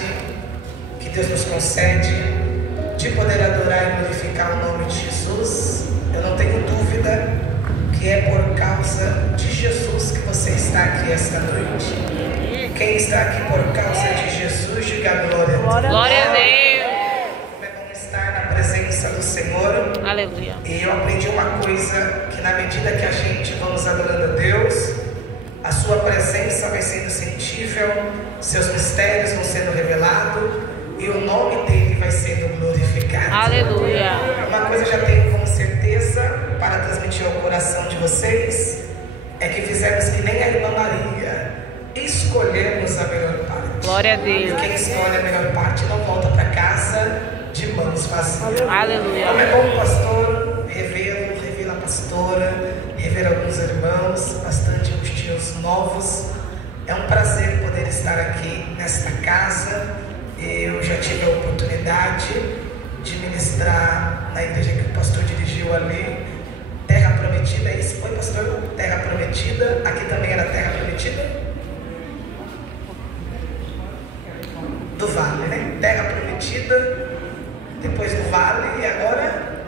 oportunidade que Deus nos concede de poder adorar e glorificar o nome de Jesus. Eu não tenho dúvida que é por causa de Jesus que você está aqui esta noite. Quem está aqui por causa de Jesus, diga glória a Deus. Glória a Deus. Como é bom estar na presença do Senhor. Aleluia. E eu aprendi uma coisa, que na medida que a gente vamos adorando a Deus, a sua presença vai sendo sentível, seus mistérios vão sendo revelados e o nome dele vai sendo glorificado. Aleluia. Uma coisa eu já tenho como certeza para transmitir ao coração de vocês, é que fizemos que nem a irmã Maria, escolhemos a melhor parte. Glória a Deus. E quem escolhe a melhor parte não volta para casa de mãos vazias. Aleluia. Como é bom, pastor, revê-la pastora, rever alguns irmãos, bastante os tios novos. É um prazer poder estar aqui nesta casa. Eu já tive a oportunidade de ministrar na igreja que o pastor dirigiu ali, Terra Prometida. É isso, foi, pastor? Terra Prometida. Aqui também era Terra Prometida do Vale, né? Terra Prometida, depois do Vale e agora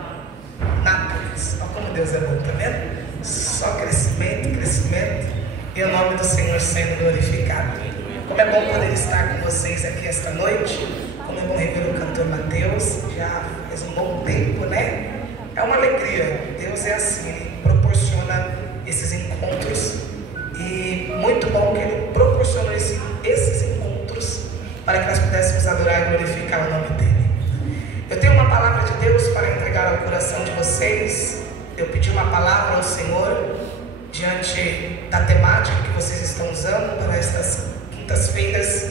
Nápoles. Olha como Deus é bom, tá vendo? Só crescimento, crescimento, e o nome do Senhor sendo glorificado. Como é bom poder estar com vocês aqui esta noite. Como é bom rever o cantor Mateus. Já faz um bom tempo, né? É uma alegria. Deus é assim, Ele proporciona esses encontros. E muito bom que Ele proporcionou esses encontros para que nós pudéssemos adorar e glorificar o nome dEle. Eu tenho uma palavra de Deus para entregar ao coração de vocês. Eu pedi uma palavra ao Senhor diante da temática que vocês estão usando para estas quintas-feiras,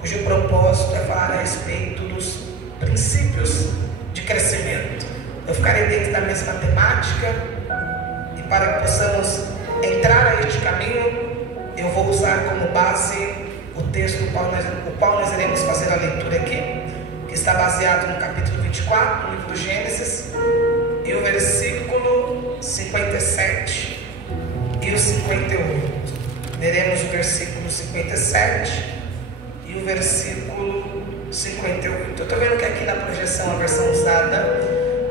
cujo propósito é falar a respeito dos princípios de crescimento. Eu ficarei dentro da mesma temática, e para que possamos entrar a este caminho, eu vou usar como base o texto o qual nós iremos fazer a leitura aqui, que está baseado no capítulo 24 do livro do Gênesis, e o versículo 57 e o 58. Leremos o versículo 57 e o versículo 58. Eu estou vendo que aqui na projeção a versão usada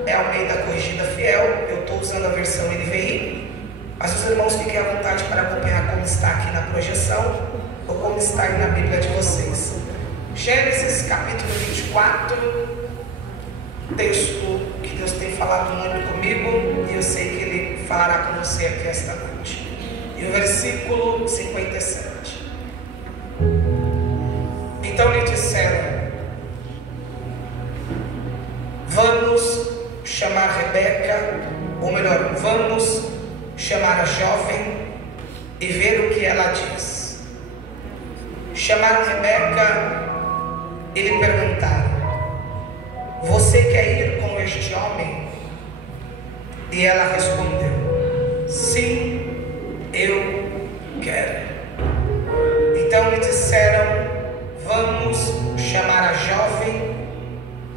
é Almeida Corrigida Fiel. Eu estou usando a versão NVI, mas os irmãos fiquem à vontade para acompanhar como está aqui na projeção ou como está aí na Bíblia de vocês. Gênesis capítulo 24, texto que Deus tem falado muito comigo e eu sei que Ele falará com você aqui esta noite. E o versículo 57. Então lhe disseram: vamos chamar Rebeca, ou melhor, vamos chamar a jovem e ver o que ela diz. Chamaram Rebeca e lhe perguntaram: você quer ir com este homem? E ela respondeu: sim, eu quero. Então lhe disseram: vamos chamar a jovem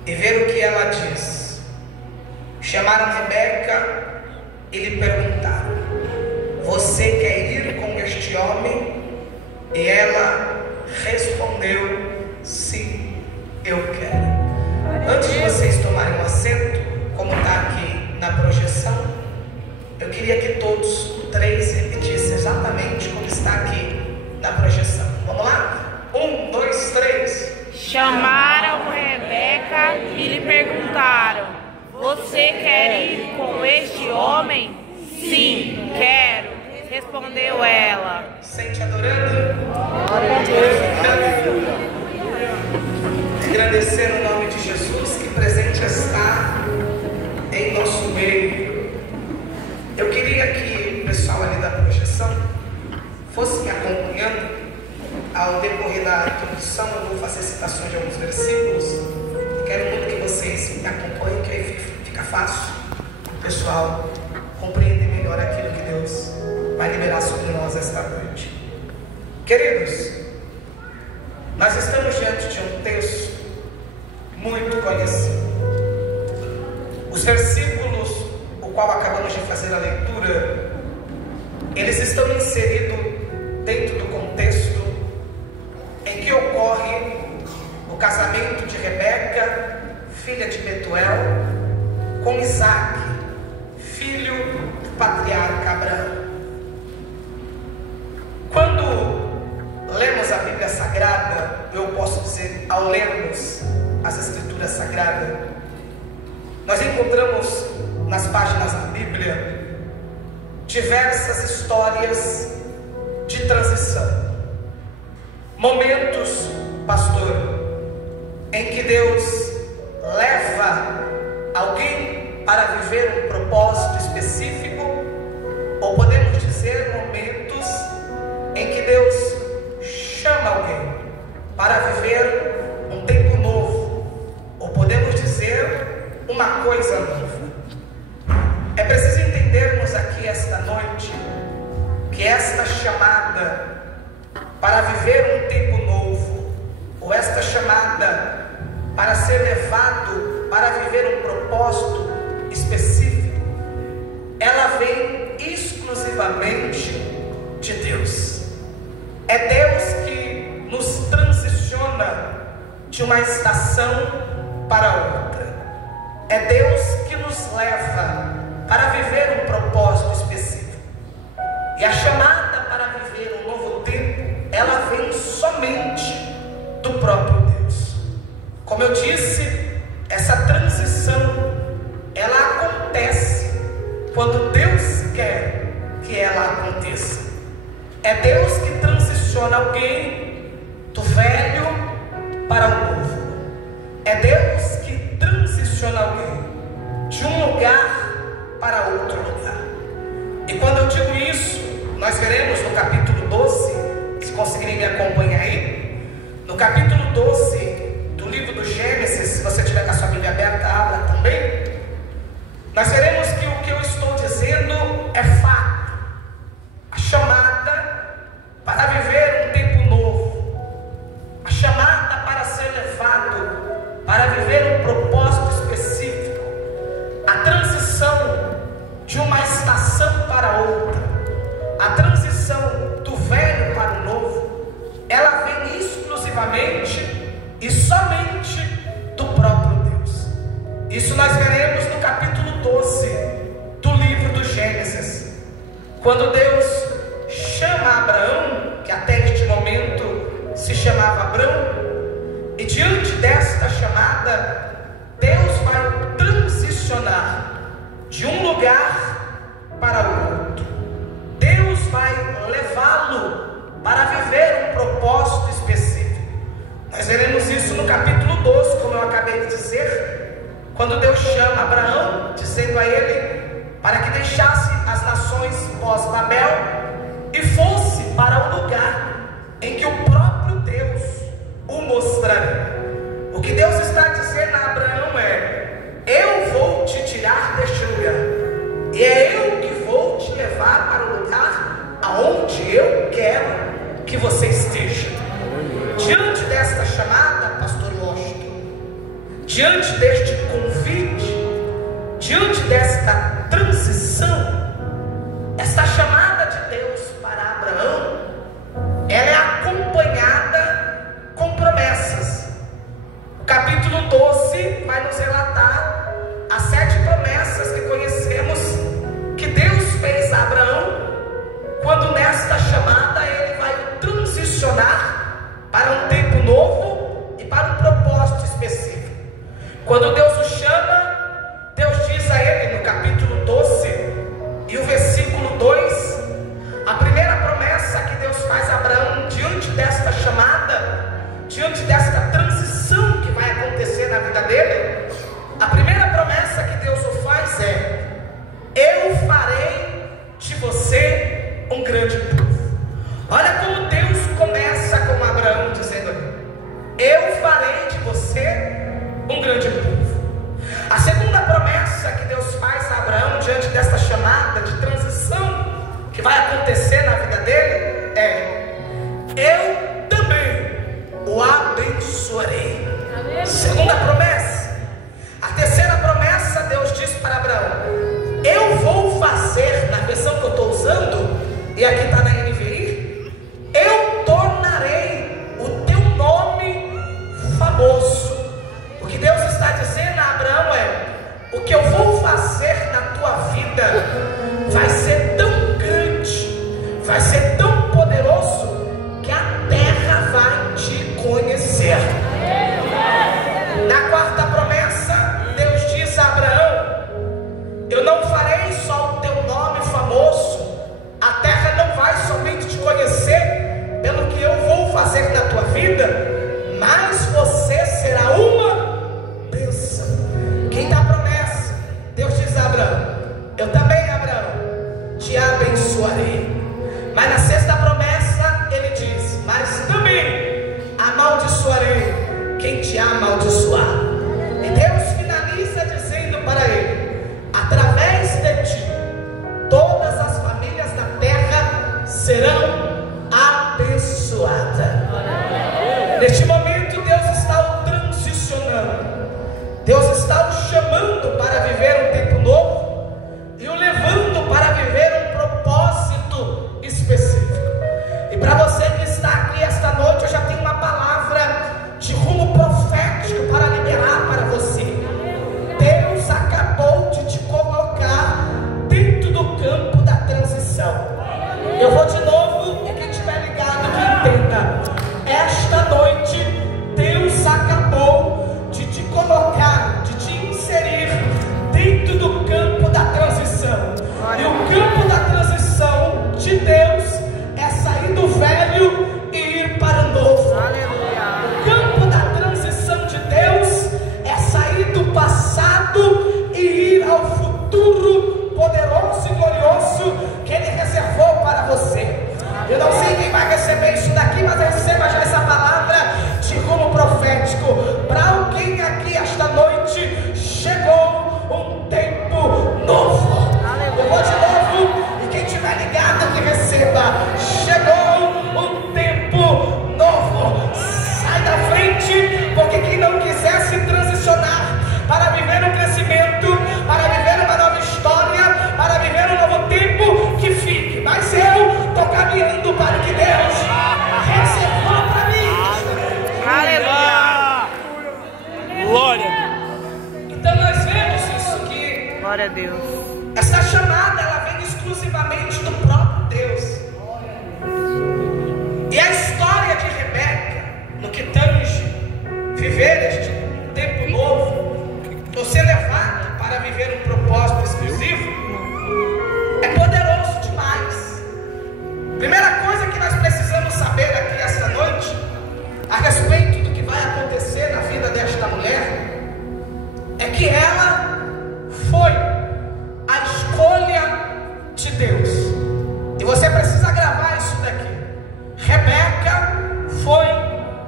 e ver o que ela diz. Chamaram Rebeca e lhe perguntaram: você quer ir com este homem? E ela respondeu: sim, eu quero. Antes de vocês tomarem um assento, como está aqui na projeção, eu queria que todos três repetissem exatamente como está aqui na projeção. Vamos lá? 1, 2, 3. Chamaram Rebeca e lhe perguntaram: você quer ir com este homem? Sim, quero, respondeu ela. Sente adorando? Agradecer o nome de Jesus, que presente está em nosso meio. Eu queria que o pessoal ali da projeção fosse me acompanhando. Ao decorrer da introdução eu vou fazer citações de alguns versículos. Quero muito que vocês me acompanhem, que aí fica fácil o pessoal compreender melhor aquilo que Deus vai liberar sobre nós esta noite. Queridos, nós estamos diante de um texto muito conhecido. Os versículos, o qual acabamos de fazer a leitura, eles estão inseridos dentro do contexto em que ocorre o casamento de Rebeca, filha de Betuel, com Isaac, filho do patriarca Abraão. Quando lemos a Bíblia Sagrada, eu posso dizer, ao lermos as Escrituras Sagradas, nós encontramos nas páginas da Bíblia diversas histórias de transição. Momentos, pastor, em que Deus leva alguém para viver um propósito específico, ou podemos dizer momentos em que Deus chama alguém para viver um tempo novo, ou podemos dizer uma coisa nova. É preciso entendermos aqui esta noite que esta chamada para viver um tempo novo, ou esta chamada para ser levado para viver um propósito específico, ela vem exclusivamente de Deus. É Deus que nos transiciona de uma estação para outra. É Deus que nos leva para viver um propósito específico. E a chamada para viver um novo tempo, ela vem somente do próprio Deus. Como eu disse, essa transição, ela acontece quando Deus quer que ela aconteça. É Deus que transiciona alguém do velho para o novo. É Deus que transiciona alguém de um lugar para outro lugar. E quando eu digo isso, nós veremos no capítulo 12, se conseguirem me acompanhar aí, no capítulo 12 do livro do Gênesis, se você tiver com a sua Bíblia aberta, abra também. Nós veremos que o que eu estou dizendo é fato. A chamada para viver um tempo novo, a chamada para ser levado para viver um propósito específico, a transição de uma estação para outra, a transição do velho para o novo, ela vem exclusivamente e somente do próprio Deus. Isso nós veremos no capítulo 12 do livro do Gênesis, quando Deus chama Abraão, que até este momento se chamava Abrão, e diante desta chamada, Deus vai transicionar de um lugar para o outro. Deus vai levá-lo para viver um propósito específico. Nós veremos isso no capítulo 12, como eu acabei de dizer, quando Deus chama Abraão, dizendo a ele para que deixasse as nações pós-Babel e fosse para o lugar em que o próprio Deus o mostraria. O que Deus está dizendo a Abraão é: eu vou te tirar deste lugar, e é eu que vou te levar para o lugar aonde eu quero que você esteja. Diante desta chamada, pastor Washington, diante deste convite, diante desta transição, esta chamada de Deus para Abraão, ela é acompanhada com promessas. O capítulo 12 vai nos relatar as 7 promessas que conhecemos que Deus fez a Abraão, quando nesta chamada ele vai transicionar para um tempo novo e para um propósito específico. Quando Deus o chama, Deus diz a ele no capítulo 12 e o versículo 2, a primeira promessa que Deus faz a Abraão diante desta chamada, diante desta transição que vai acontecer na vida dele, a primeira promessa que Deus o faz é: eu farei de você um grande povo. Olha como Deus começa com Abraão dizendo: eu farei de você um grande povo. A segunda promessa que Deus faz a Abraão diante desta chamada de transição que vai acontecer na vida dele é: eu também o abençoarei. Segunda promessa. A terceira promessa, Deus diz para Abraão: eu vou fazer, na versão que eu estou usando, e aqui está na NVI, eu tornarei o teu nome famoso. quem te amaldiçoar. E Deus finaliza dizendo para ele: através de ti, todas as famílias da terra serão abençoadas. Neste momento, Deus está o transicionando. Deus está o chamando para viver um tempo novo e o levando para viver um propósito específico. E para você que está aqui esta noite, eu já tenho uma palavra de rumo profético para liberar para você. Deus acabou de te colocar dentro do campo da transição. Eu vou de novo, e quem estiver ligado que entenda: esta noite Deus acabou de te colocar, de te inserir dentro do campo da transição. E o campo da transição de Deus é sair do velho e ir para o novo. O campo da transição de Deus é sair do passado e ir ao futuro poderoso e glorioso que Ele reservou para você. Eu não sei quem vai receber isso daqui, mas receba já essa palavra de rumo profético. Para alguém aqui esta noite, chegou um tempo novo. Eu vou de novo, e quem estiver ligado que receba: chegou um tempo novo. Sai da frente, porque quem não quiser se transicionar para viver um crescimento, para viver uma nova história, para viver um novo tempo, que fique. Mas eu estou caminhando para o que Deus reservou para mim. Aleluia! Glória! Então nós vemos isso aqui. Glória a Deus. Essa chamada, ela vem exclusivamente do próprio Deus. E a história de Rebeca, no que tange viver este tempo novo, ou ser levado para viver um propósito exclusivo, é poderoso demais. Primeira coisa que nós precisamos saber aqui esta noite, a respeito do que vai acontecer na vida desta mulher, é que ela foi a escolha de Deus. E você precisa gravar isso daqui. Rebeca foi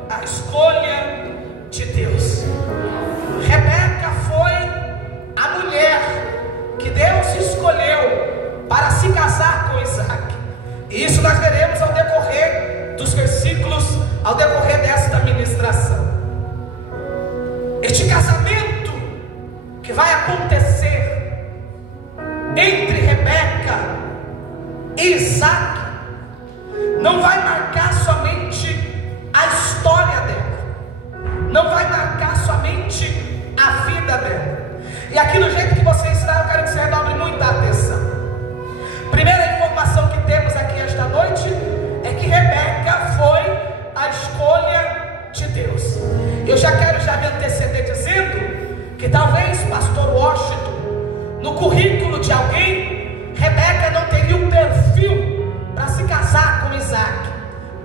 a escolha de Deus. Rebeca foi a mulher que Deus escolheu para se casar com Isaac. E isso nós veremos ao decorrer dos versículos, ao decorrer desta ministração. Este casamento que vai acontecer entre Rebeca e Isaac não vai marcar somente a história dela, não vai marcar somente a vida dela. E aqui do jeito que você está, eu quero que você redobre muita atenção. Primeira informação que temos aqui esta noite é que Rebeca foi a escolha de Deus. Eu já quero me anteceder dizendo que talvez, pastor Washington, no currículo de alguém, Rebeca não teria um perfil para se casar com Isaac.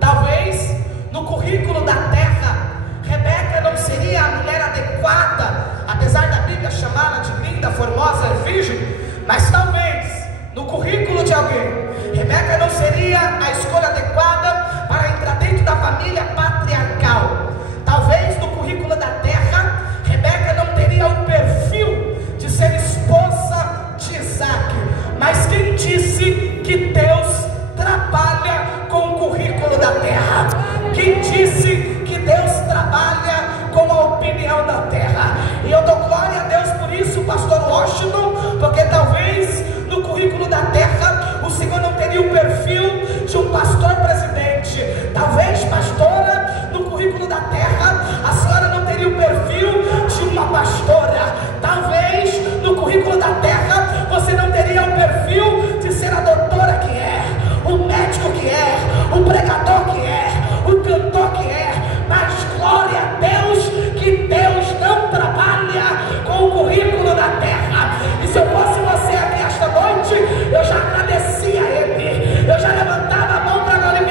Talvez no currículo da terra, Rebeca não seria a mulher adequada, apesar da Bíblia chamá-la de linda, formosa, virgem. Mas talvez no currículo de alguém, Rebeca não seria a escolha adequada para entrar dentro da família patriarcal. Talvez no currículo da terra, Rebeca não teria o perfil de ser esposa de Isaac. Mas quem disse que Deus trabalha com o currículo da terra? Quem disse que Deus trabalha com a opinião da terra? E eu dou glória a Deus por isso, pastor Washington, porque talvez no currículo da terra o Senhor não teria o perfil de um pastor presidente. Talvez, pastora, no currículo da terra a senhora não teria o perfil de uma pastora. Talvez no currículo da terra você não teria o perfil de ser a doutora que é, o médico que é, o pregador que é, o cantor que é. Mas glória a Deus que Deus não trabalha com o currículo da terra. E se eu fosse você aqui esta noite, eu já agradecia a Ele, eu já levantava a mão para glorificar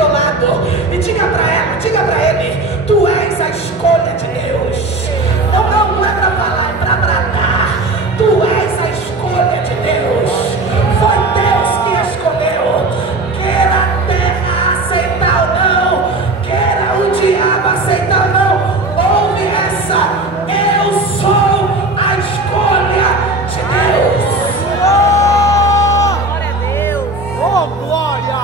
teu lado e diga para ela, diga para ele: tu és a escolha de Deus. Não é para falar, é para bradar. Tu és a escolha de Deus. Foi Deus que escolheu. Queira a terra aceitar ou não, queira o diabo aceitar ou não, ouve essa: eu sou a escolha de Deus. Glória a Deus. Oh, glória!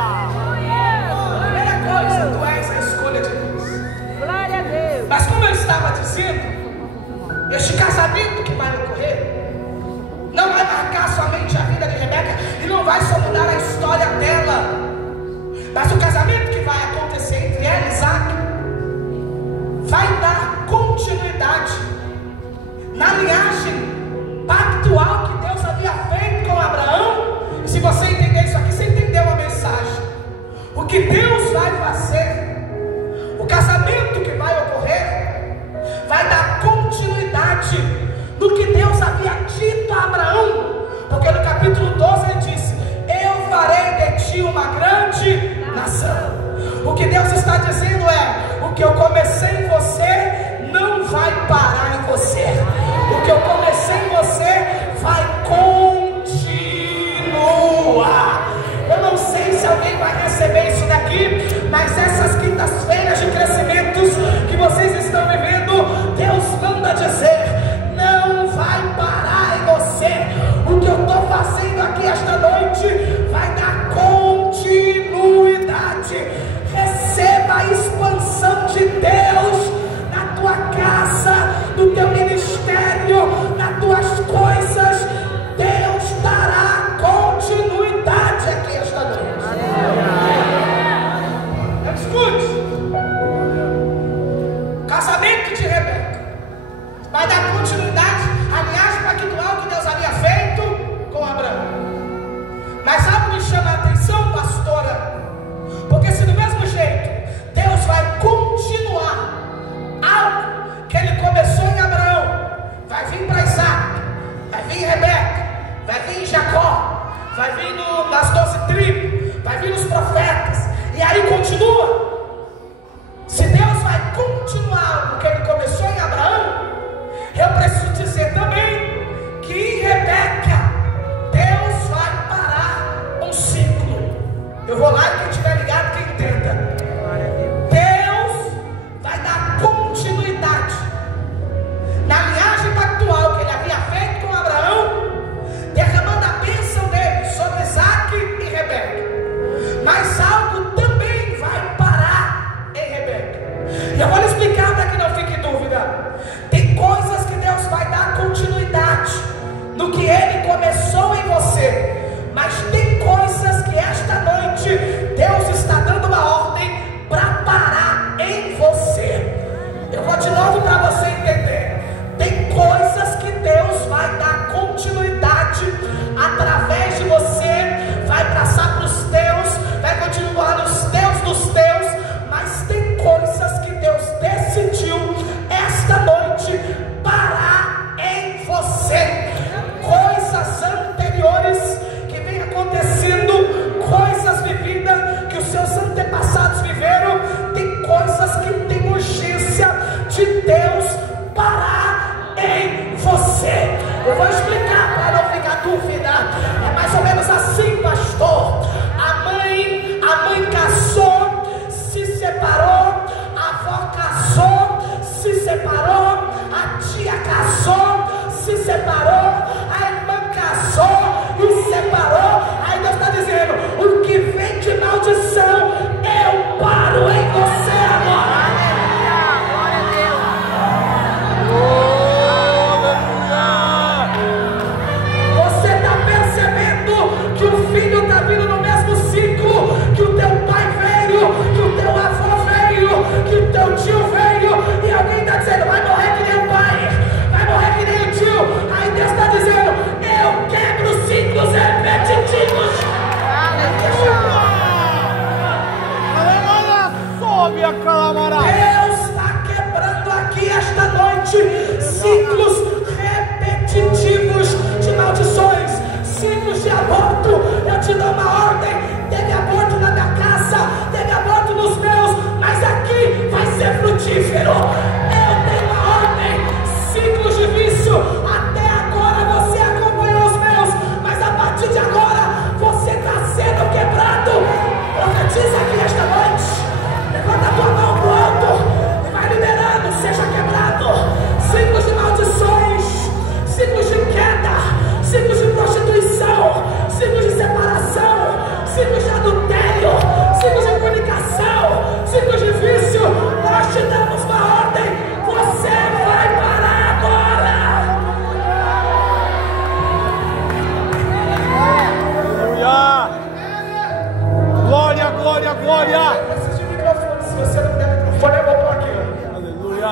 Primeira coisa, tu és a escolha de Deus. Glória a Deus. Mas como eu estava dizendo, este casamento que vai ocorrer não vai marcar somente a vida de Rebeca e não vai só mudar a história dela, mas o casamento que vai acontecer entre ela e Isaac vai dar continuidade na linhagem pactual que Deus havia feito com Abraão. E se você entender isso aqui, você entendeu a mensagem. O que Deus vai fazer, o casamento que vai ocorrer, vai dar continuidade no que Deus havia dito a Abraão. Porque no capítulo 12 ele disse: eu farei de ti uma grande nação. O que Deus está dizendo é: o que eu comecei em você não vai parar em você. O que eu comecei em você vai continuar. Eu não sei se alguém vai receber isso daqui, mas essas quintas-feiras de crescimentos que vocês estão vivendo, Deus manda dizer: não vai parar em você. O que eu estou fazendo aqui esta noite vai dar continuidade. Receba a expansão de Deus na tua casa, no teu ministério, nas tuas coisas. Deus dará continuidade aqui esta noite. Escute: casamento de Rebeca vai dar continuidade à linhagem pactual que Deus havia feito com Abraão. Mas algo me chama a atenção, pastora, porque se do mesmo jeito Deus vai continuar algo que Ele começou em Abraão, vai vir para Isaac, vai vir em Rebeca, vai vir em Jacó, vai vir nas 12 tribos, vai vir nos profetas, e aí continua. Se Deus vai continuar algo que Ele começou em Abraão, eu preciso dizer também que em Rebeca Deus vai parar um ciclo. Eu vou lá e quem estiver ligado que entenda. Deus vai dar continuidade na linhagem pactual que Ele havia feito com Abraão, derramando a bênção dele sobre Isaac e Rebeca. Mas algo também vai parar em Rebeca. E eu vou lhe explicar para que não fique dúvida. Tem coisas que Deus vai dar continuidade no que Ele começou em você, mas tem coisas que esta noite Deus está dando uma ordem para parar em você. Eu vou de novo para você entender. Tem coisas que Deus vai dar continuidade através de você, vai passar para os teus, vai continuar ciclos de adultério, ciclos de comunicação, ciclos de vício, nós te damos uma ordem, você vai parar agora. Glória, glória, glória. Eu preciso de microfone, se você não der microfone, eu vou por aqui. Aleluia.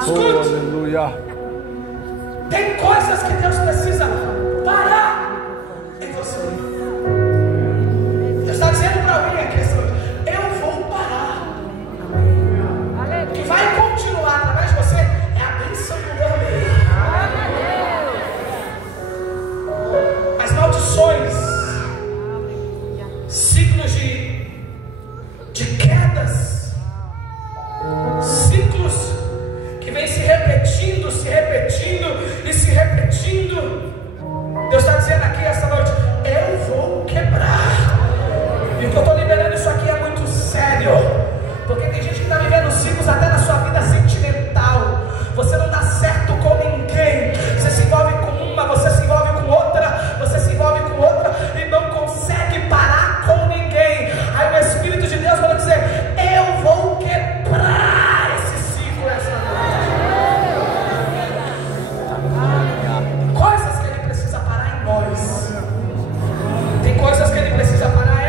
Escute. Aleluia. Tem coisas que Deus precisa parar em você. Deus está dizendo para mim aqui essa noite: eu vou parar. O que vai continuar através de você é a bênção do meu meio. As maldições, ciclos de quedas, ciclos que vem se repetindo e se repetindo. Deus está dizendo aqui essa noite: eu vou quebrar. E o que eu estou liberando isso aqui é muito sério, porque tem gente que está vivendo ciclos até na sua vida sentimental. Você não dá certo com ninguém, você se envolve com uma, você se envolve com outra, você se envolve com outra e não consegue parar com ninguém. Aí o Espírito de Deus vai dizer: eu vou quebrar esse ciclo essa noite. Coisas que Ele precisa parar em nós. Tem coisas que Ele precisa parar em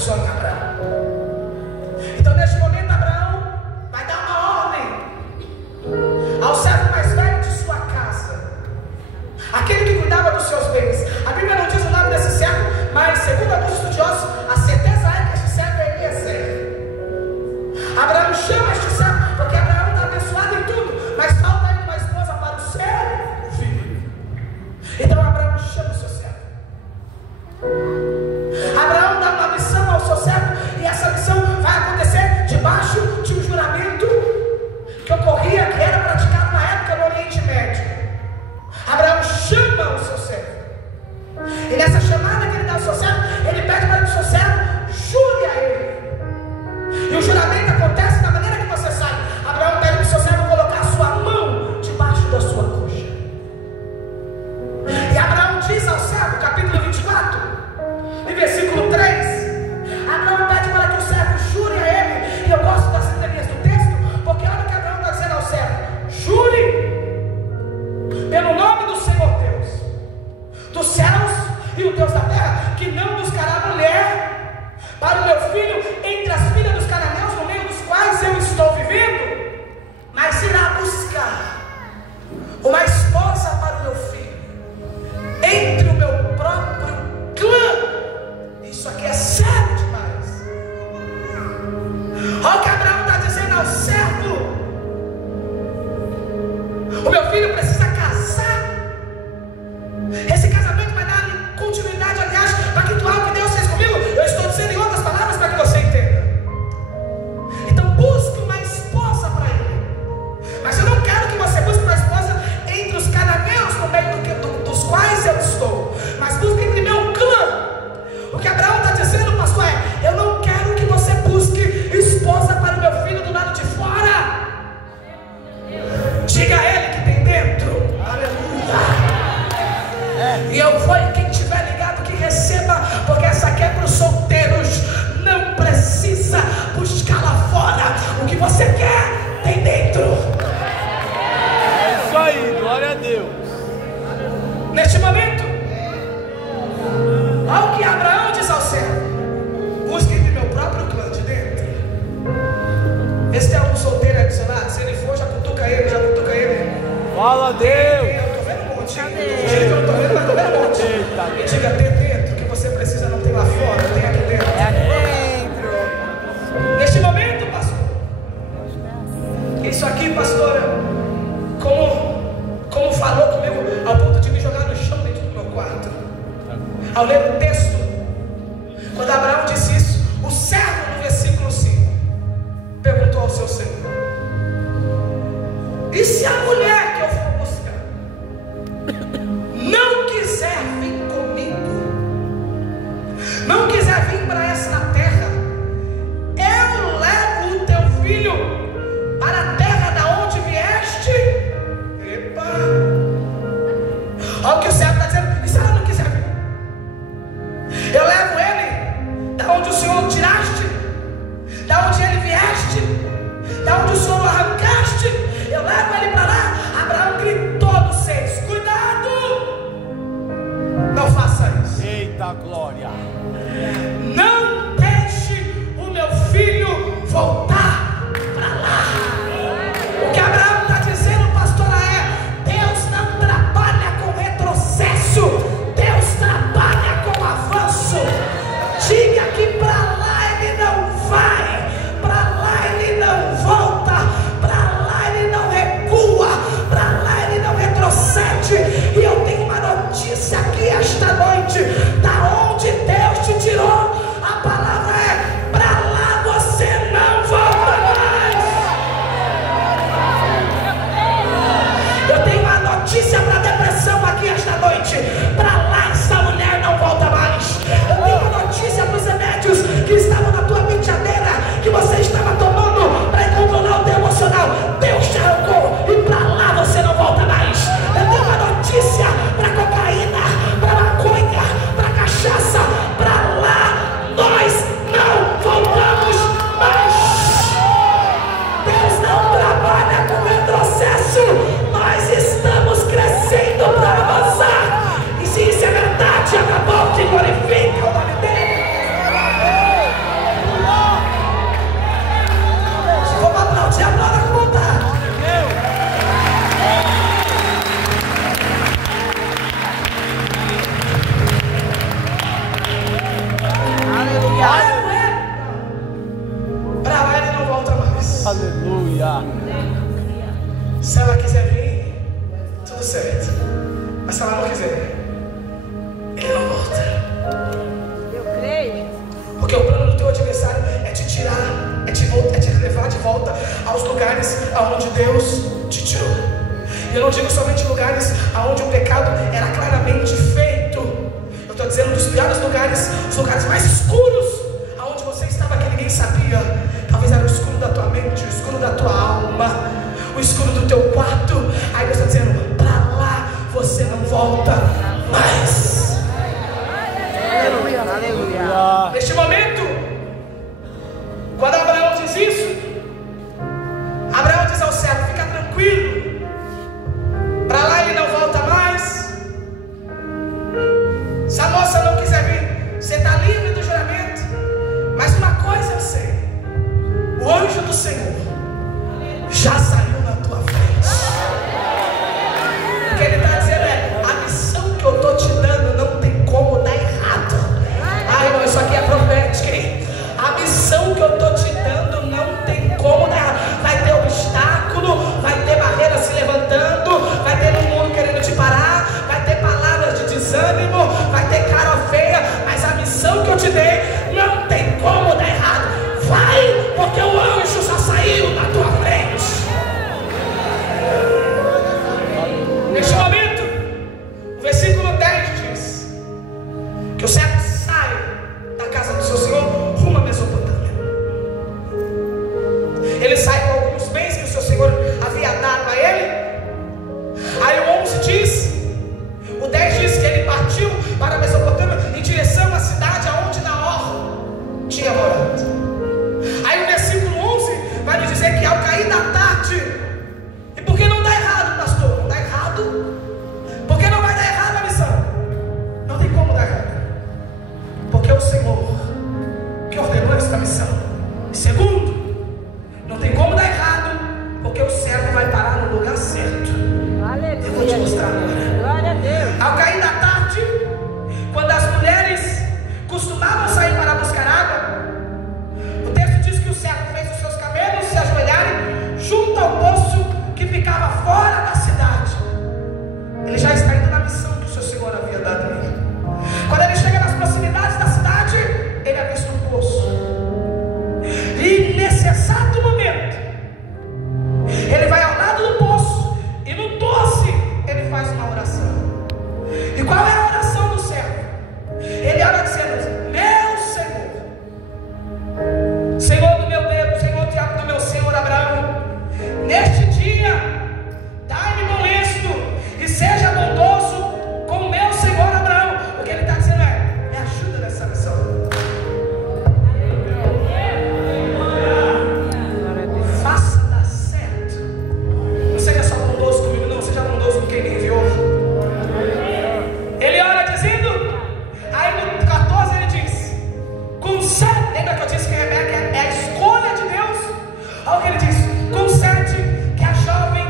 abençoar Abraão. Então neste momento Abraão vai dar uma ordem ao servo mais velho de sua casa, aquele que cuidava dos seus bens. A Bíblia não diz o nome desse servo, mas segundo alguns estudiosos, a certeza é que este servo é Eliezer. Abraão chama este servo porque Abraão está abençoado em tudo, mas falta ainda uma esposa para o seu filho. Então Abraão chama o seu servo. Abraão dá uma missão ao seu servo, e essa missão vai acontecer debaixo de um juramento que ocorria, que era praticado na época no Oriente Médio. Abraão chama o seu servo, e nessa chamada que ele dá ao seu servo, ele pede para que o seu servo jure a ele. E o juramento acontece da maneira que você sabe. Abraão pede para o seu servo colocar a sua mão debaixo da sua coxa. E Abraão diz ao servo, capítulo 24, no versículo 3, Abraão pede para que o servo jure a ele. E eu gosto das entrelinhas do texto, porque olha o que Abraão está dizendo ao servo: jure pelo nome do Senhor Deus dos céus e o Deus da terra, que não buscará mulher para o meu filho entre as filhas dos cananeus, no meio dos quais eu estou vivendo, mas irá buscar uma esposa para o meu filho entre o meu próprio clã. Isso aqui é sério demais. Olha o que Abraão está dizendo ao servo: o meu filho precisa casar. Esse casamento vai dar continuidade, aliás, pactual que Deus fez comigo. Eu estou dizendo em outras palavras para que você entenda. Então busque uma esposa para ele. Mas eu não quero que você busque uma esposa entre os cananeus, no meio dos quais eu estou, mas busque entre meu clã. O que Abraão está dizendo, pastor, é: eu não quero que você busque esposa para o meu filho do lado de fora. Diga a ele que tem dentro. Aleluia. E eu vou, e quem estiver ligado que receba, porque essa aqui é para os solteiros. Não precisa buscar lá fora. O que você quer tem dentro. É isso aí, glória a Deus. Neste momento, olha o que Abraão diz ao servo: busque entre meu próprio clã de dentro. Vê se tem algum solteiro adicionado. Se ele for, já cutuca ele, Fala, Deus. Eu tô vendo um monte. Eu não tô vendo, mas tô vendo um monte. E diga: tem dentro. O que você precisa não tem lá fora, tem aqui dentro. É aqui dentro. Neste momento, pastor, isso aqui, pastora, como falou comigo, ao ponto de me jogar no chão dentro do meu quarto. Ao ler o texto, quando Abraão disse isso, o servo, no versículo 5, perguntou ao seu senhor: e se a mulher que eu for buscar não quiser vir comigo, não quiser vir para esta terra, eu levo o teu filho para a terra da onde vieste? Epa! Olha o que o servo está dizendo: e se ela não quiser vir? Eu levo ele da onde o Senhor tiraste, da onde ele vieste, da onde o Senhor o arrancaste. Eu levo ele para lá. Abraão gritou dos 6: cuidado, não faça isso. Eita glória. Não deixe o meu filho voltar para lá. O que Abraão está dizendo, pastora, é: Deus não trabalha com retrocesso, Deus trabalha com avanço. Diga que para lá ele não vai, para lá ele não volta, para lá ele não recua, para lá ele não retrocede. E eu tenho uma notícia aqui esta noite: da onde Deus te tirou, a palavra é: para lá você não volta. volta aos lugares aonde Deus te tirou. E eu não digo somente lugares aonde o pecado era claramente feito. Eu estou dizendo dos piores lugares, os lugares mais escuros, aonde você estava que ninguém sabia. Talvez era o escuro da tua mente, o escuro da tua alma, o escuro do teu quarto. Aí Deus está dizendo, para lá você não volta mais. Aleluia, aleluia. Neste momento, quando Abraão diz isso, Abraão diz ao servo, fica tranquilo, para lá ele não volta mais. Se a moça não quiser vir, você está livre do juramento. Mas uma coisa eu sei, o anjo do Senhor já saiu na tua frente. O que ele está dizendo é, a missão que eu estou te dando não tem como dar errado. Ah, irmão, isso aqui é profético, hein? A missão que eu estou te dando não tem como dar errado. Vai ter obstáculo, vai ter barreiras se levantando, vai ter um mundo querendo te parar, vai ter palavras de desânimo, vai ter cara feia, mas a missão que eu te dei não tem como dar errado. Vai, porque o anjo já saiu na tua frente. Neste momento, o versículo 10 diz que o servo sai da casa do seu senhor rumo a Mesopotâmia. Ele sai com alguns bens que o seu senhor havia dado a ele. Aí o 11 diz, o 10 diz que ele partiu para a Mesopotâmia em direção à cidade aonde Naor tinha morado. Aí o versículo 11 vai nos dizer que ao cair da tarde, e por que não dá errado, pastor? Não dá errado? Por que não vai dar errado a missão? Não tem como dar errado, porque é o Senhor que ordenou esta missão. E segundo, não tem como dar errado, porque o servo vai parar no lugar certo. Aleluia. Eu vou te mostrar agora. Glória a Deus. Ao cair da tarde, quando as mulheres costumavam sair para buscar água, o texto diz que o servo fez os seus camelos se ajoelharem junto ao poço que ficava fora da cidade. Ele já está indo na missão que o seu senhor havia dado a ele. Quando ele chega nas proximidades da cidade, ele avista um poço. E nesse exato momento, ele vai ao lado do poço e no tosse ele faz uma oração. E qual é a oração do servo? Ele ora dizendo, meu Senhor, Senhor do meu Deus, Senhor do meu Senhor Abraão, neste dia, dai-me bom êxito e seja bondoso com o meu Senhor Abraão. O que ele está dizendo é, me ajuda nessa missão. Faça dar certo. Não seja só bondoso comigo, não, seja bondoso com quem me enviou. Ele ora dizendo, aí no 14 ele diz, concede, lembra que eu disse que Rebeca é a escolha de Deus? Olha o que ele diz, concede que a jovem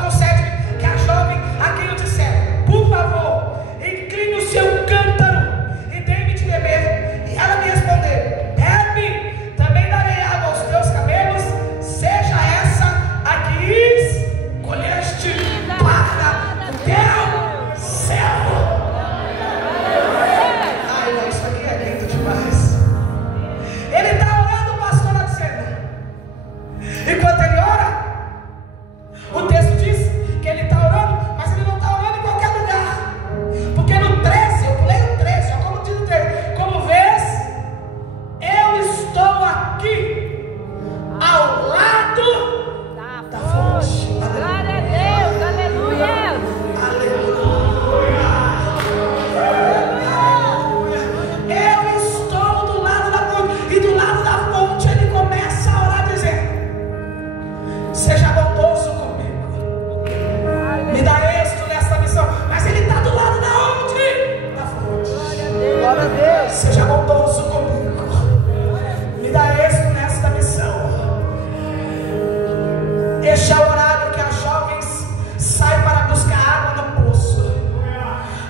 concede que a jovem a quem eu disser, por favor, incline o seu cântaro e dê-me de beber. E ela me responder, bebe, também darei água aos teus camelos, seja essa a que escolheste para o teu servo. Ai, não, isso aqui é lindo demais. Ele está orando, o pastor está dizendo. Enquanto ele ora, o texto diz que ele está orando, mas ele não está orando em qualquer lugar. Porque no 13, eu pulei no 13, olha como diz o 13. Como vês, eu estou aqui, ao lado da fonte. Glória a Deus, aleluia. Eu estou do lado da fonte. E do lado da fonte ele começa a orar dizendo, seja bondoso comigo, me dá êxito nesta missão. Mas ele está do lado da onde? Da fonte. Glória a Deus. Seja bondoso comigo, me dá êxito nesta missão. Este é o horário que as jovens saem para buscar água no poço.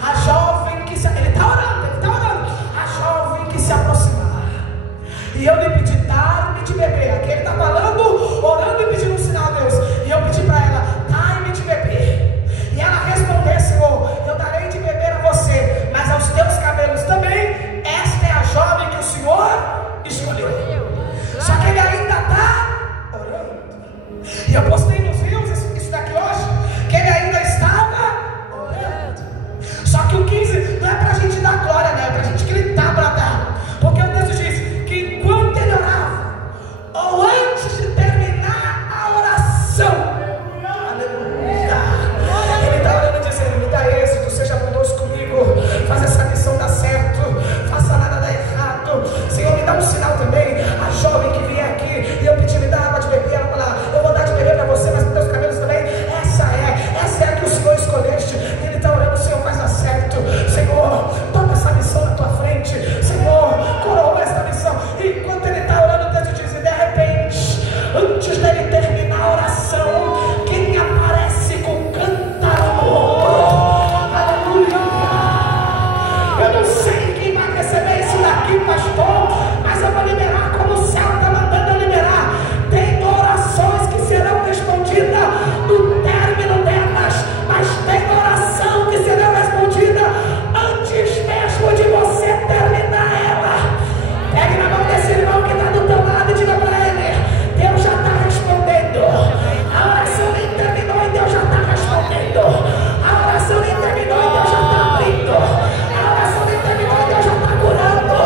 A jovem que se... Ele está orando. A jovem que se aproximar. E eu lhe pedi, dar-me de beber. Aqui ele está falando, orando e pedindo um sinal a Deus. E eu pedi para ela, dai-me de beber. E ela respondeu, Senhor, eu darei de beber a você, mas aos teus cabelos também. Esta é a jovem pastor, mas eu vou liberar como o céu está mandando eu liberar. Tem orações que serão respondidas no término delas, mas tem oração que será respondida antes mesmo de você terminar ela. Pegue na mão desse irmão que está do teu lado e diga para ele: Deus já está respondendo. A oração nem terminou e Deus já está respondendo. A oração nem terminou e Deus já está abrindo. A oração nem terminou e Deus já está curando.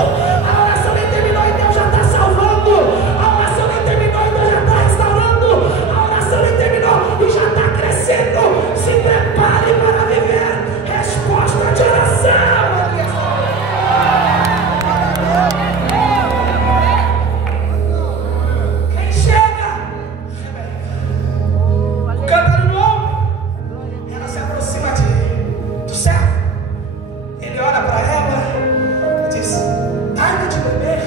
A oração nem terminou e Deus já está salvando. A oração nem terminou e Deus já está restaurando. A oração nem terminou e já está crescendo. Se prepare para viver resposta de oração. Quem chega? O cântaro no ombro. Ela se aproxima do servo. Ele olha para ela e diz: dá-me de beber.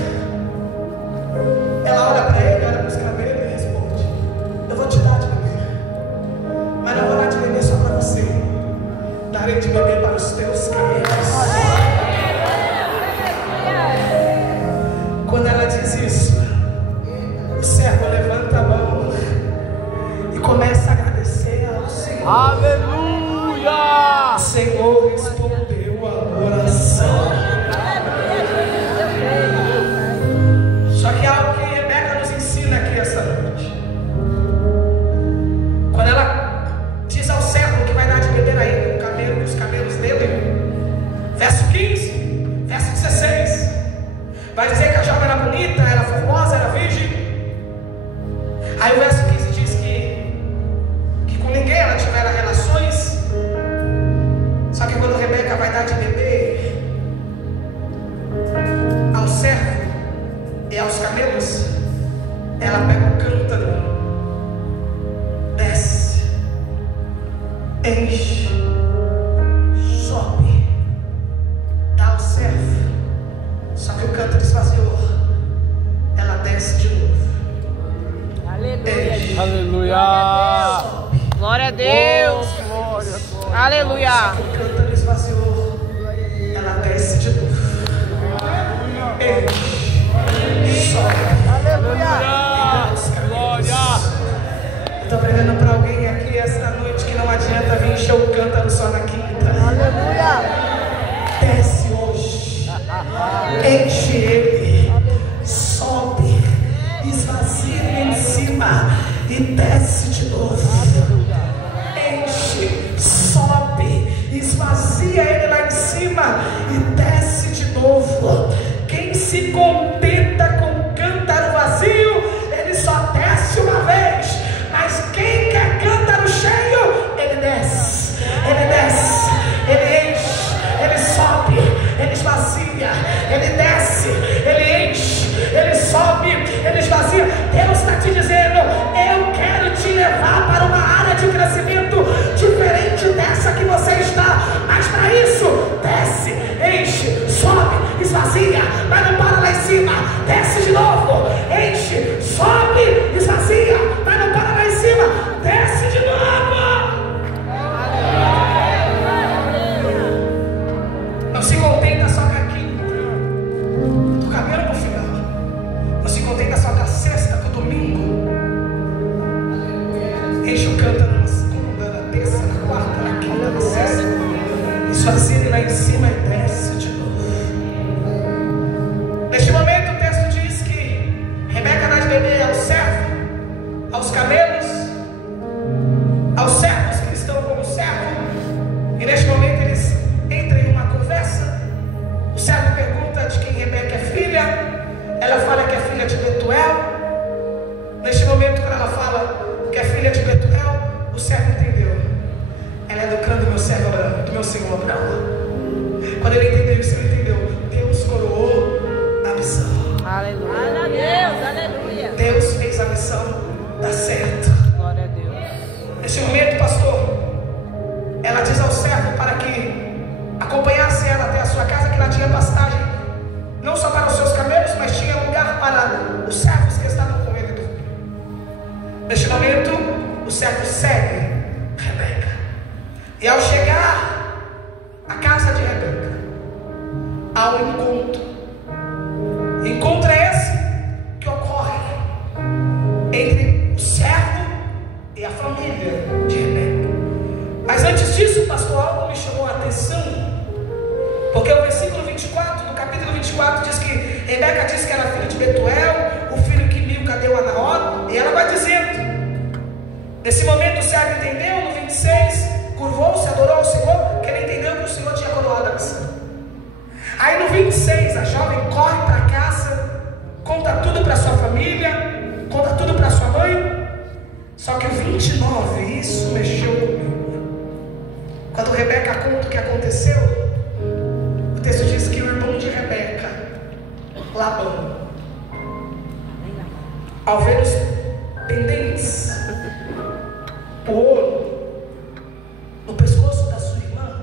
Ela olha para ele, olha para os cabelos e responde: eu vou te dar de beber, mas não vou dar de beber só para você. Darei de beber para os teus cabelos. Quando ela diz isso, o servo levanta a mão e começa a agradecer ao Senhor. Aleluia! O Senhor respondeu a oração. Só que há algo que Rebeca nos ensina aqui essa noite. Quando ela diz ao servo que vai dar de beber a ele os cabelos dele, verso 15, verso 16, vai dizer que a jovem era bonita, era formosa, era virgem. Aí o verso 15 diz que com ninguém ela tivera relações. Só que quando Rebeca vai dar de beber ao servo e aos camelos, ela pega o cântaro, desce, enche, sobe, dá ao servo. Só que o cântaro esvaziou. Ela desce de novo. Aleluia. Aleluia! Glória a Deus. Aleluia. O cântaro esvaziou. Ela desce de novo. Sobe. Aleluia! Glória! Estou pregando para alguém aqui esta noite que não adianta vir encher o cântaro só na quinta. Desce hoje. Enche ele. Sobe. Esvazia ele em cima. E desce de novo. Enche. Sobe. Esvazia ele lá em cima. E desce de novo. Quem se contenta com o cântaro vazio, ele só desce uma vez. Mas quem quer cântaro cheio, ele desce, ele enche, ele sobe, ele esvazia, ele desce, ele enche, ele sobe, ele esvazia. Deus está te dizendo: eu quero te levar para uma área de crescimento diferente dessa que você está. Mas para isso, desce, enche, sobe, esvazia, mas não para lá em cima. Desce de novo, enche, sobe, esvazia, mas não para lá em cima. Desce de novo. Não se contenta só com a quinta, do cabelo no final. Não se contenta só com a sexta, com o domingo. Enche o cântaro na segunda, na terça, na quarta, na quinta, na sexta. Esvazia ele lá em cima e desce de novo. Neste momento o texto diz que Rebeca dá de beber ao servo, aos camelos, aos servos que estão como servo. E neste momento eles entram em uma conversa. O servo pergunta de quem Rebeca é filha. Ela fala que é filha de Betuel. Neste momento, quando ela fala que é filha de Betuel, o servo entendeu. Ela é do clã do meu servo Abraão, do meu senhor Abraão. Quando ele entendeu isso, ele entendeu. Deus coroou a missão. Aleluia. Aleluia. Deus fez a missão dar certo. Glória a Deus. Nesse momento, pastor, ela diz ao servo para que acompanhasse ela até a sua casa, que ela tinha pastagem, não só para os seus camelos, mas tinha lugar para os servos que estavam com ele dormir. Neste momento, o servo segue Rebeca. E ao chegar à casa de Rebeca, há um encontro Encontro é esse que ocorre entre o servo e a família de Rebeca. Mas antes disso, pastor, algo me chamou a atenção, porque o versículo 24, do capítulo 24, diz que Rebeca disse que era filho de Betuel, o filho que Milca deu a Naor, e ela vai dizendo. Nesse momento o servo entendeu, no 26, curvou-se, adorou ao Senhor, que ele entendeu que o Senhor tinha coroado a missão. Aí no 26, a jovem corre para casa, conta tudo para sua família, conta tudo para sua mãe. Só que o 29, isso mexeu comigo. Quando Rebeca conta o que aconteceu, o texto diz que o irmão de Rebeca, Labão, ao ver os pendentes, o ouro no pescoço da sua irmã,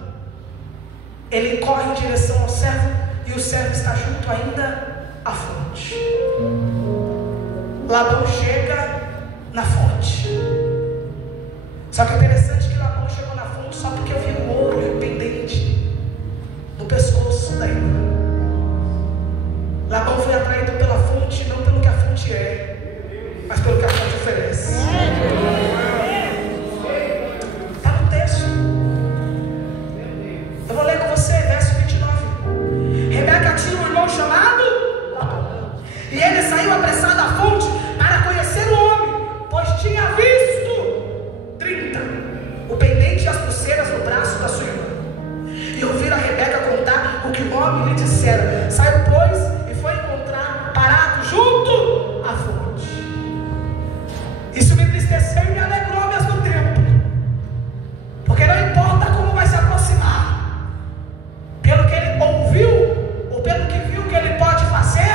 ele corre em direção ao servo, e o servo está junto ainda à fonte. Labão chega na fonte. Só que é interessante que Labão chegou na fonte só porque viu o ouro e o pendente no pescoço da irmã. Labão foi atraído pela fonte, não pelo que a fonte é, mas pelo que a fonte oferece. Está no texto. Eu vou ler com você, verso 29. Rebeca tinha um irmão chamado Labão, e ele saiu apressado à fonte para conhecer o homem, pois tinha visto 30, o pendente e as pulseiras no braço da sua irmã. E ouviram a Rebeca contar o que o homem lhe dissera. Saiu, pois, e foi encontrar parado junto à fonte. Isso me entristeceu e me alegrou ao mesmo tempo, porque não importa como vai se aproximar, pelo que ele ouviu ou pelo que viu que ele pode fazer,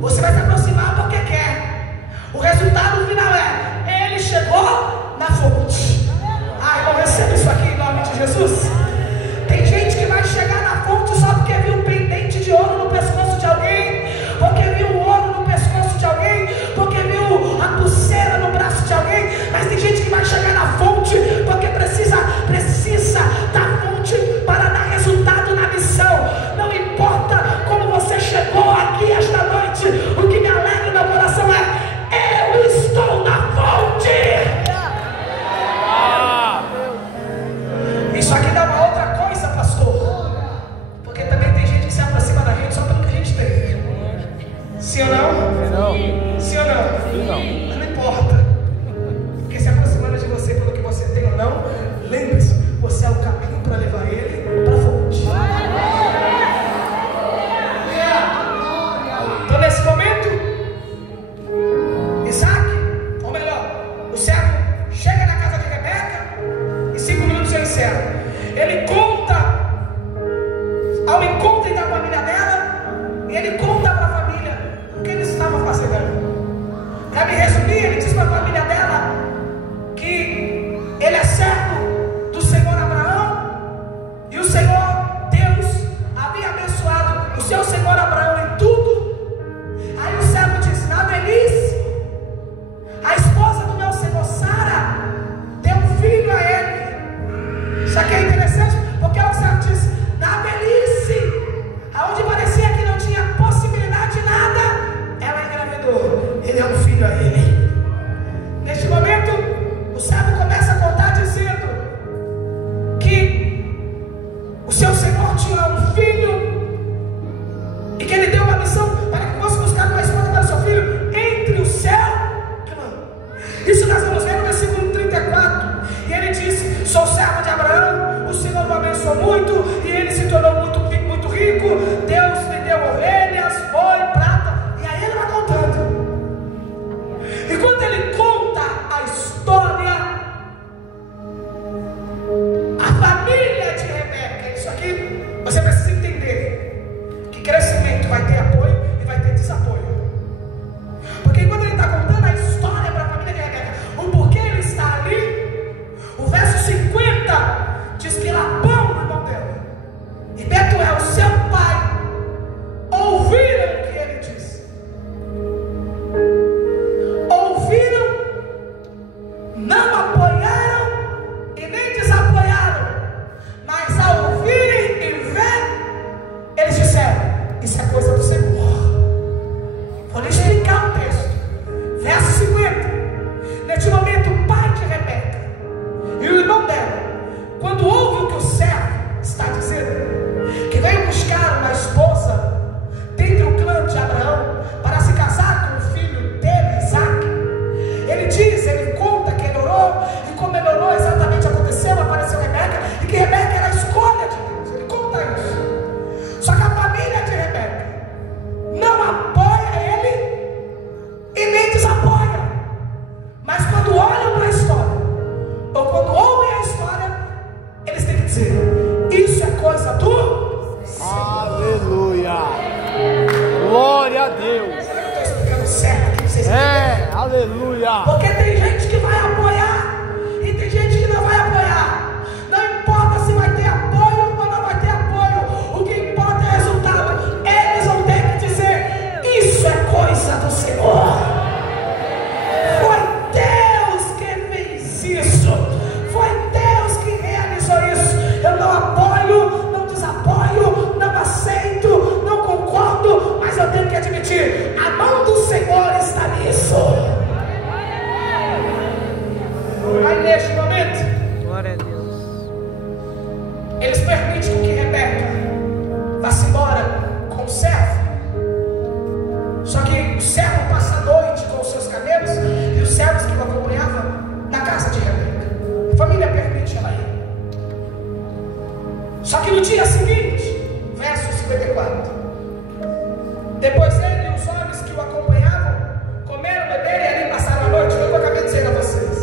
você vai se aproximar porque quer. O resultado final é: ele chegou na fonte. Irmão, receba isso aqui em nome de Jesus. Tem gente que vai chegar na fonte só porque viu um pendente de ouro no pescoço de alguém, porque viu o ouro no pescoço de alguém, porque viu a pulseira no braço de alguém. Mas tem gente que vai chegar na fonte porque precisa da fonte para dar resultado na missão. Não importa como você chegou aqui esta noite, o que me alegra no coração é: eu estou na fonte. Isso aqui dá uma outra coisa, pastor, porque também tem gente que se aproxima da gente só pelo que a gente tem. Sim ou não? Sim ou não? Mas não importa, porque se aproximando de você pelo que você tem ou não, lembre-se, você é o caminho para levar ele para a fonte. Então nesse momento, Isaac, ou melhor, o servo chega na casa de Rebeca, e 5 minutos eu encerro. Ele conta ao encontro da família dela, e ele conta para a família o que ele estava fazendo. Para me resumir, ele diz para a família dela que ele é servo do Senhor Abraão, e o Senhor Deus havia abençoado o seu Senhor Abraão em tudo. Aí o servo diz: na velhice, a esposa do meu Senhor Sara deu um filho a ele. Isso aqui é interessante, porque o servo diz: na velhice, aonde parecia que não tinha possibilidade de nada, ela engravidou. Ele é um filho a ele. Neste momento, o servo começa a contar dizendo que o seu Senhor tinha um filho, e que ele deu uma missão para que fosse buscar uma esposa para o seu filho entre o céu e o mar. Isso nós vamos ver no versículo 34. E ele disse: sou servo de Abraão, o Senhor o abençoou muito, e ele se tornou muito rico. Deus lhe deu ovelhas, boi, prata. E aí ele vai contando. E quando ele conta a história, a família de Rebeca, isso aqui você precisa entender, que crescimento vai ter apoio e vai ter desapoio. Porque quando ele está contando a história para a família de Rebeca, o porquê ele está ali, o verso 50 diz que Labão, o irmão dela, e Betuel, seu pai, ouviram o que ele disse. Ouviram, não apoiaram e nem desapoiaram, mas ao ouvirem e ver, eles disseram: isso é coisa do Senhor. Deus. Será que eu estou explicando certo aqui? Vocês entenderam? Aleluia. Porque tem gente que vai apoiar e tem gente que não vai apoiar. Não importa se vai ter apoio ou não vai ter apoio. O que importa é o resultado. Eles vão ter que dizer: isso é coisa do Senhor. Foi Deus que fez isso. Foi Deus que realizou isso. Eu não apoio, não desapoio, não aceito, não concordo, mas eu tenho que admitir: a mão do Senhor está nisso. Aí neste momento, Glória a Deus. eles permitem que Rebeca vá-se embora com o servo. Só que o servo passa a noite com os seus camelos e os servos que o acompanhavam na casa de Rebeca. A família permite ela ir. Só que no dia seguinte, verso 54, depois ele e os homens que o acompanhavam comeram, beberam e ali passaram a noite. Foi o que eu acabei de dizer a vocês.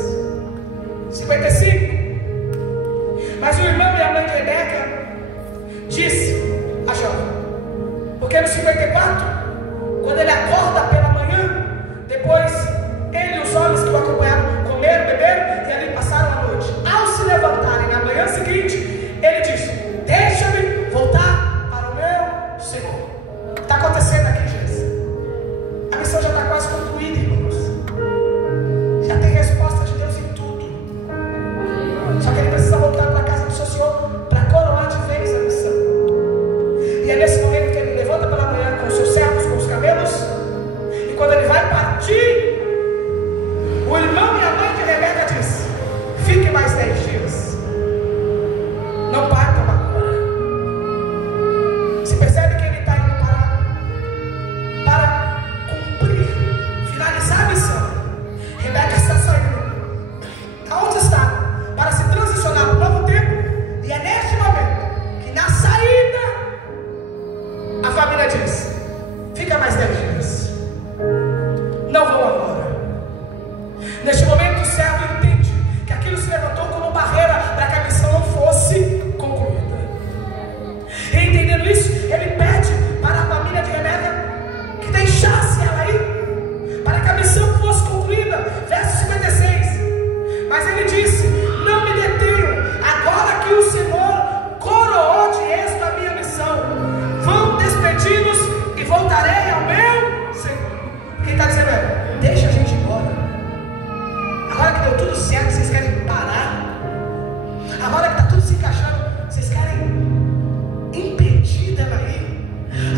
55. Mas o irmão e a mãe de Rebeca disse a jovem, porque no 54, quando ele acorda pela manhã, depois ele e os homens que o acompanharam comeram, beberam e ali passaram a noite. Ao se levantarem na manhã seguinte, ele disse: deixa-me voltar para o meu Senhor. O que está acontecendo aqui, gente? A missão já está quase concluída, irmãos. Já tem resposta de Deus em tudo. Só que ele precisa voltar para a casa do seu Senhor para coroar de vez a missão. E é nesse momento que ele levanta pela manhã com os seus servos, com os camelos. E quando ele vai partir, o irmão e a mãe de Rebeca diz: fique mais 10 dias. Não partam agora. Você percebe que ele está indo para cumprir, finalizar a missão. Rebeca está saindo. Aonde está? Para se transicionar para um novo tempo. E é neste momento que na saída a família diz: fica mais 10 dias. Não vão agora. Neste momento o servo entende que aquilo se levantou como barreira para que a missão não fosse concluída. E entendendo isso, ele pede para a família de Rebeca que deixasse ela ir, para que a missão fosse concluída. Verso 56. Mas ele disse: não me detenham, agora que o Senhor coroou de êxito a minha missão. Vão despedi-los e voltarei ao meu Senhor. Quem está dizendo é: deixa a gente ir embora. Agora que deu tudo certo, vocês querem parar? Agora que está tudo se encaixando, vocês querem impedir dela ir?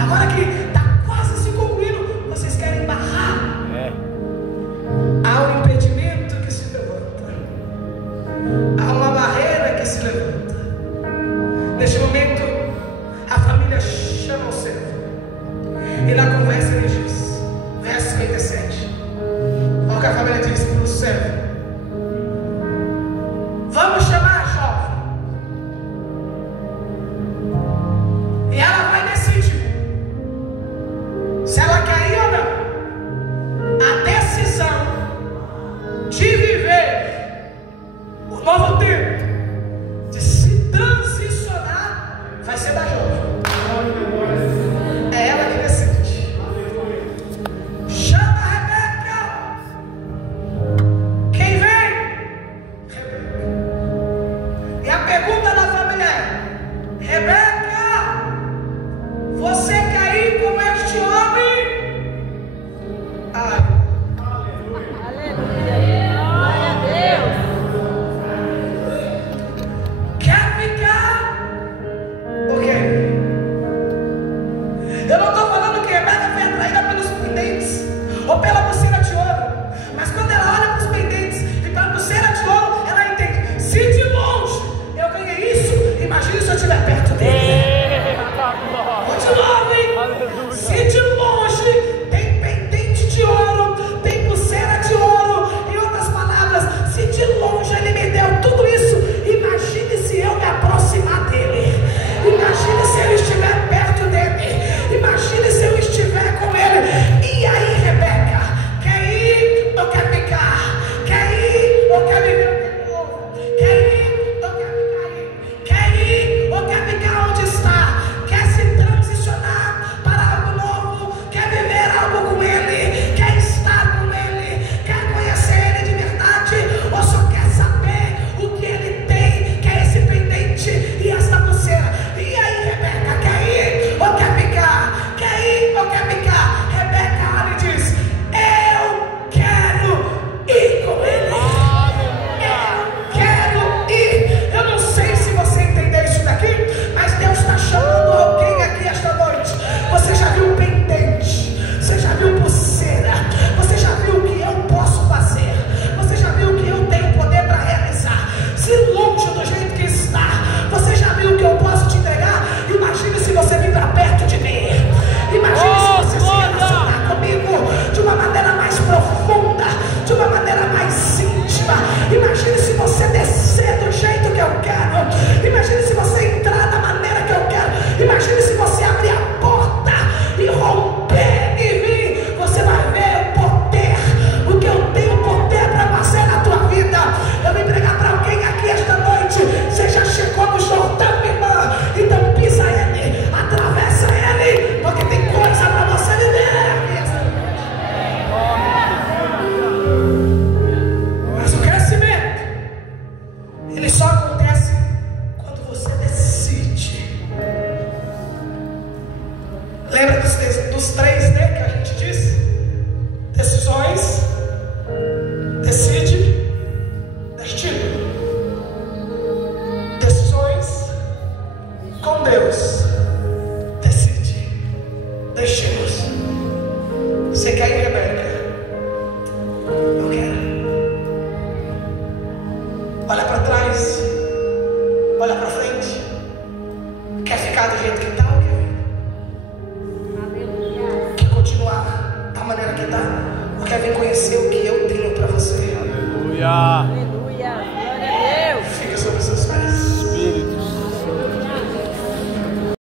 Agora que está quase se concluindo, vocês querem barrar? Há um impedimento que se levanta. Há uma barreira que se levanta. Neste momento, a família chama o servo. E na conversa ele diz, verso 57, olha o que a família diz para o servo: vamos chamar a jovem. E ela vai decidir se ela quer ir ou não. A decisão de viver o novo tempo, de se transicionar, vai ser da jovem. É ela que decide. Chama a Rebeca. Quem vem? Rebeca. E a pergunta da família é: Rebeca, você quer ir com este homem? Ai. Aleluia. Glória a Deus. Quer ficar? Por quê? Eu não estou falando que Rebeca foi atraída pelos pendentes ou pela pulseira de ouro, mas quando ela olha para os pendentes e para a pulseira de ouro, ela entende: se de longe eu ganhei isso, imagine se eu estiver perto dele. Vou de novo, hein? Se de longe tem pendente de ouro, tem pulseira de ouro, em outras palavras, se de longe ele me deu tudo isso, imagine se eu me aproximar dele. Imagine se eu estiver perto dele. Imagine se eu estiver com ele. E aí, Rebeca, quer ir ou quer ficar? Quer ir ou quer viver o tempo novo? Quer ir ou quer ficar aí? Quer ir ou quer ficar? dos 3D que a gente diz: decisões, decide, destino. Decisões com Deus, decide, destinos. Você quer ir, Rebeca? Eu quero. Olha para trás, olha para frente. Quer ficar do jeito que está ou quer vir? Quer continuar da maneira que está? Ou quer vir conhecer o que eu tenho para você? Aleluia.